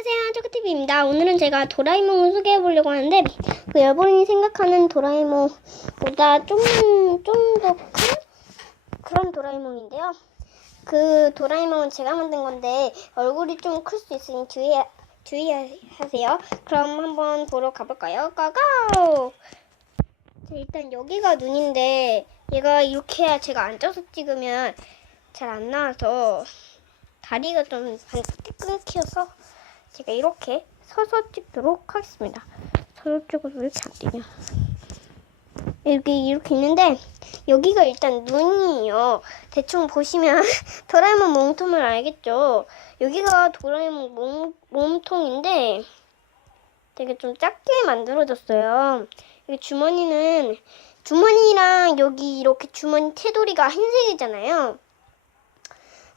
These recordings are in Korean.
안녕하세요, 초코TV입니다. 오늘은 제가 도라에몽을 소개해 보려고 하는데, 그 여러분이 생각하는 도라에몽보다 좀, 좀더 큰 그런 도라에몽인데요. 그 도라에몽은 제가 만든 건데, 얼굴이 좀 클 수 있으니 주의, 주의하세요. 그럼 한번 보러 가볼까요? 고고! 자, 일단 여기가 눈인데, 얘가 이렇게 제가 앉아서 찍으면 잘 안 나와서, 다리가 좀 반씩 끊겨서 제가 이렇게 서서 찍도록 하겠습니다. 서서 찍어서 왜 이렇게 안 되냐. 이렇게 이렇게 있는데 여기가 일단 눈이에요. 대충 보시면 도라에몽 몸통을 알겠죠. 여기가 도라에몽 몸, 몸통인데 되게 좀 작게 만들어졌어요. 여기 주머니는 주머니랑 여기 이렇게 주머니 테두리가 흰색이잖아요.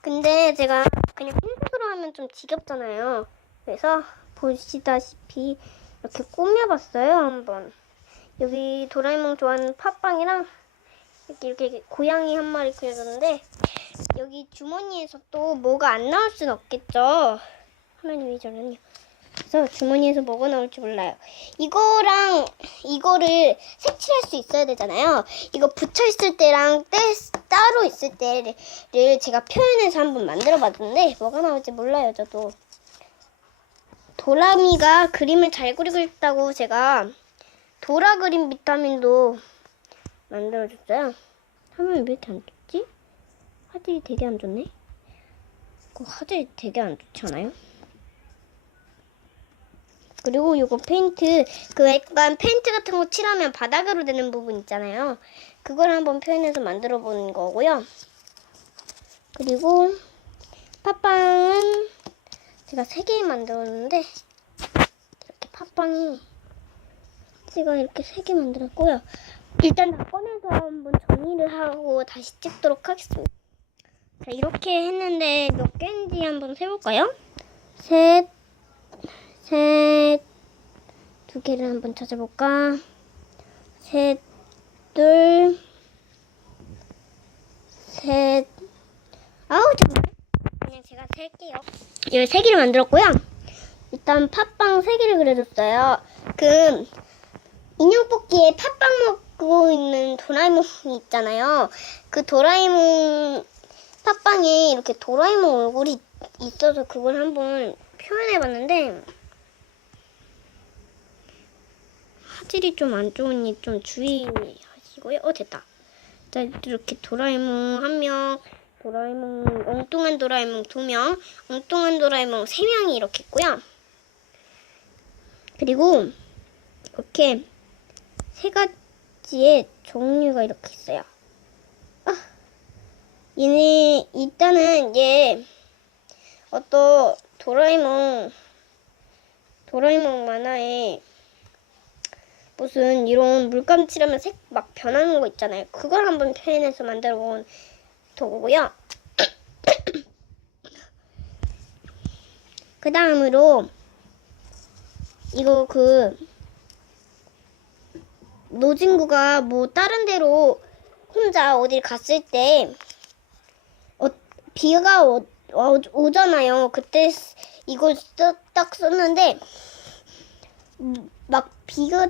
근데 제가 그냥 흰색으로 하면 좀 지겹잖아요. 그래서 보시다시피 이렇게 꾸며봤어요, 한번. 여기 도라에몽 좋아하는 팥빵이랑 이렇게, 이렇게 고양이 한 마리 그려줬는데 여기 주머니에서 또 뭐가 안 나올 순 없겠죠. 화면이 왜 저러냐. 그래서 주머니에서 뭐가 나올지 몰라요. 이거랑 이거를 색칠할 수 있어야 되잖아요. 이거 붙여 있을 때랑 떼, 따로 있을 때를 제가 표현해서 한번 만들어 봤는데 뭐가 나올지 몰라요, 저도. 도라미가 그림을 잘 그리고 있다고 제가 도라 그림 비타민도 만들어줬어요. 화면이 왜 이렇게 안 좋지? 화질이 되게 안 좋네. 그 화질이 되게 안 좋지 않아요? 그리고 요거 페인트 그 약간 페인트 같은 거 칠하면 바닥으로 되는 부분 있잖아요. 그걸 한번 표현해서 만들어 보는 거고요. 그리고 팥빵은 제가 세 개 만들었는데 이렇게 팥빵이 제가 이렇게 세 개 만들었고요. 일단 다 꺼내서 한번 정리를 하고 다시 찍도록 하겠습니다. 자 이렇게 했는데 몇 개인지 한번 세볼까요? 셋, 셋, 두 개를 한번 찾아볼까? 셋, 둘, 셋, 아우 정말 그냥 제가 셀게요. 이걸 세 개를 만들었고요. 일단 팥빵 세 개를 그려줬어요. 그 인형 뽑기에 팥빵 먹고 있는 도라에몽이 있잖아요. 그 도라에몽 팥빵에 이렇게 도라에몽 얼굴이 있어서 그걸 한번 표현해봤는데 화질이 좀 안 좋으니 좀 주의하시고요. 어 됐다. 자 이렇게 도라에몽 한 명, 도라에몽 엉뚱한 도라에몽 두 명, 엉뚱한 도라에몽 세 명이 이렇게 있고요. 그리고 이렇게 세 가지의 종류가 이렇게 있어요. 아, 얘네 일단은 얘 어떤 도라에몽 도라에몽 만화에 무슨 이런 물감 칠하면 색 막 변하는 거 있잖아요. 그걸 한번 표현해서 만들어 본 도구고요. 그 다음으로 이거 그 노진구가 뭐 다른 데로 혼자 어딜 갔을 때 어, 비가 오, 오, 오잖아요. 그때 쓰- 이걸 쓰, 딱 썼는데 음, 막 비가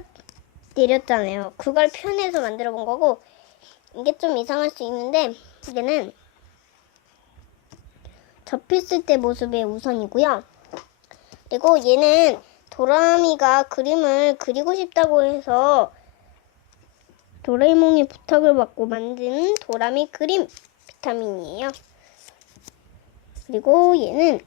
내렸잖아요. 그걸 표현해서 만들어 본 거고 이게 좀 이상할 수 있는데 얘는 접혔을 때 모습의 우선이고요. 그리고 얘는 도라미가 그림을 그리고 싶다고 해서 도라에몽의 부탁을 받고 만든 도라미 그림 비타민이에요. 그리고 얘는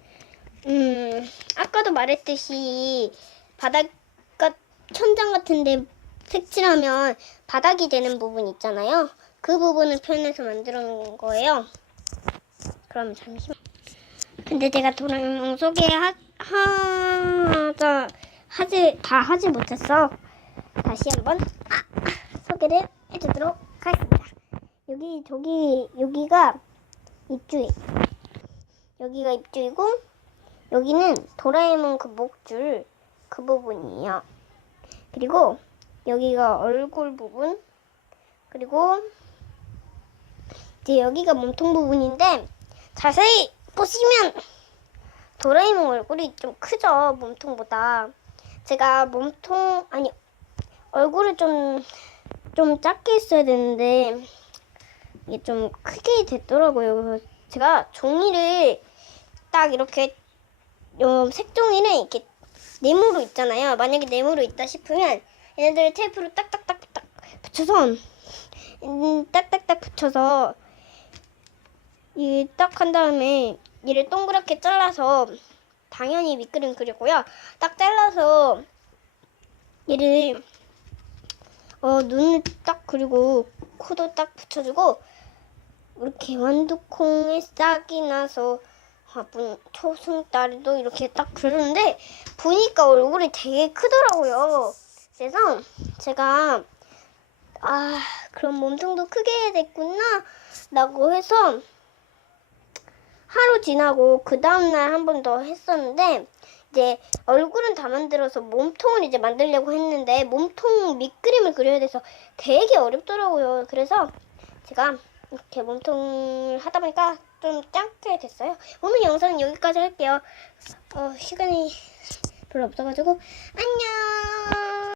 음 아까도 말했듯이 바닷가 천장 같은데 색칠하면 바닥이 되는 부분 있잖아요. 그 부분을 표현해서 만들어 놓은 거예요. 그럼 잠시만. 근데 제가 도라에몽 소개하 하자 하지 다 하지 못했어. 다시 한번 아, 소개를 해주도록 하겠습니다. 여기 저기 여기가 입줄, 여기가 입줄이고 여기는 도라에몽 그 목줄 그 부분이에요. 그리고 여기가 얼굴 부분 그리고 이제 여기가 몸통 부분인데 자세히 보시면 도라에몽 얼굴이 좀 크죠 몸통보다 제가 몸통 아니 얼굴을 좀좀 작게 했어야 되는데 이게 좀 크게 됐더라고요. 그래서 제가 종이를 딱 이렇게 어, 색종이를 이렇게 네모로 있잖아요. 만약에 네모로 있다 싶으면 얘네들을 테이프로 딱딱딱딱 붙여서 음, 딱딱딱 붙여서 이 딱 한 다음에 얘를 동그랗게 잘라서 당연히 밑그림 그리고요. 딱 잘라서 얘를 어 눈을 딱 그리고 코도 딱 붙여주고 이렇게 완두콩에 싹이 나서 화분 초승달도 이렇게 딱 그렸는데 보니까 얼굴이 되게 크더라고요. 그래서 제가 아 그럼 몸통도 크게 해야 됐구나 라고 해서 하루 지나고 그 다음날 한 번 더 했었는데 이제 얼굴은 다 만들어서 몸통을 이제 만들려고 했는데 몸통 밑그림을 그려야 돼서 되게 어렵더라고요. 그래서 제가 이렇게 몸통을 하다 보니까 좀 작게 됐어요. 오늘 영상은 여기까지 할게요. 어, 시간이 별로 없어가지고 안녕.